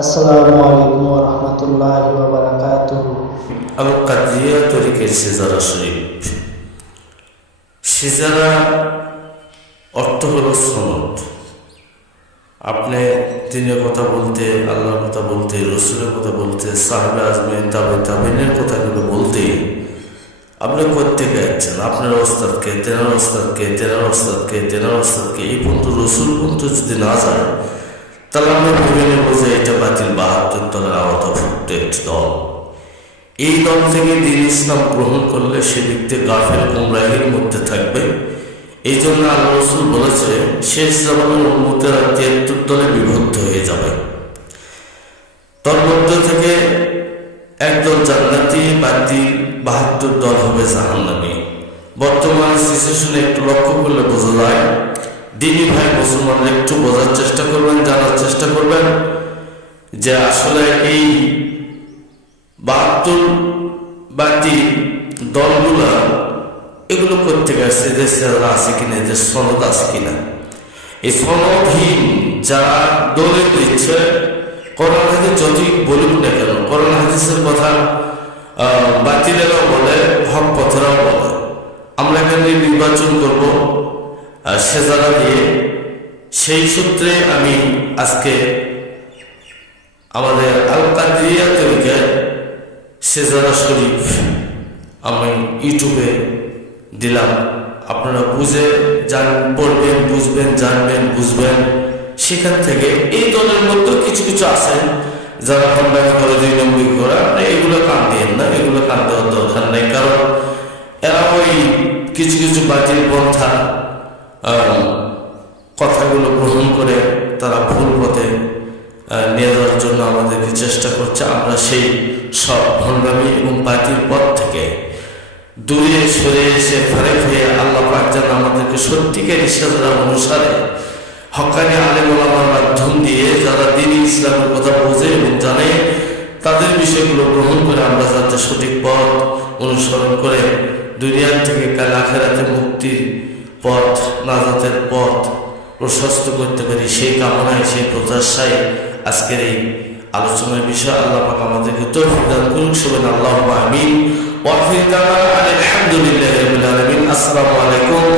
আসসালামু আলাইকুম রহমতুল্লাহ বারাকাতুহ। আল কাদিয়া তরিকের সিজারা শরীফ সিজারা অর্থ হল সনদ। আপনি দিনের কথা বলতে, আল্লাহর কথা বলতে, রসুলের কথা বলতে, সাহেব আজমেন তাবে তাবিনের কথাগুলো বলতে আপনি করতে যাচ্ছেন আপনার ওস্তাদকে তেনার ওস্তাদকে তেনার ওস্তাদকে তেনার ওস্তাদকে এই পর্যন্ত রসুল পর্যন্ত যদি না যায় তাহলে আমরা ভেবে নেব যে এটা বাতিল, বাহাত্তর আওতাভুক্ত একটি দল। এই দল থেকে দিন ইসলাম গ্রহণ করলে সে ব্যক্তি গাফেল গুমরাহির মধ্যে থাকবে। এই জন্য আল্লাহ রসুল বলেছে, শেষ জামানের উন্মতেরা তিয়াত্তর দলে বিভক্ত হয়ে যাবে। তোর মধ্যে থেকে একদল জান্নাতি বাতি বাহাত্তর দল হবে জাহান্নামী। বর্তমান সিচুয়েশনে একটু লক্ষ্য করলে বোঝা যায় দিনী ভাই মুসলমানরা একটু বোঝার চেষ্টা করবেন, জানার চেষ্টা করবেন যে আসলে এই বাহাত্তর বাতি দলগুলা এগুলো করতে গেছে দেশে আছে কিনা? যে সনদ আছে কিনা? এই সনদহীন যারা দলে দিচ্ছে করোনা হাদিস যদি বলুক না কেন করোনা হাদিসের কথা বাতিলেরাও বলে, হক পথেরাও বলে। আমরা এখানে নির্বাচন করব। সেজারা দিয়ে সেই সূত্রে আমি আজকে আমাদের আল তরিকায় সেজারা শরীফ আমি ইউটিউবে দিলাম। আপনারা বুঝে জান, পড়বেন, বুঝবেন, জানবেন, বুঝবেন। সেখান থেকে এই দলের মধ্যে কিছু কিছু আছেন যারা কম্বাইন করে, দুই নম্বর করে। আপনি এগুলো কান দিয়েন না, এগুলো কান দেওয়ার দরকার নেই। কারণ এরা ওই কিছু কিছু বাতিল কথাগুলো গ্রহণ করে তারা ভুল পথে নিয়ে যাওয়ার জন্য আমাদেরকে চেষ্টা করছে। আমরা সেই সব ভণ্ডামি এবং বাতিল পথ থেকে দূরে সরে এসে ফেরে হয়ে আল্লাহ পাক যেন আমাদেরকে সত্যিকার ইসলামের অনুসারে হকানি আলেম ওলামার মাধ্যম দিয়ে যারা দিনী ইসলামের কথা বোঝে এবং জানে, তাদের বিষয়গুলো গ্রহণ করে আমরা যাতে সঠিক পথ অনুসরণ করে দুনিয়ার থেকে কাল আখেরাতে মুক্তির পথ, নাজাতের পথ প্রশস্ত করতে পারি। সেই কামনায় সেই প্রত্যাশায় আজকের এই আলোচনার বিষয় আল্লাহ পাক আমাদেরকে তৌফিক দান করুন শুভেন আল্লাহ আমিন। ওয়াফিক আলহামদুলিল্লাহি আসসালামু আলাইকুম।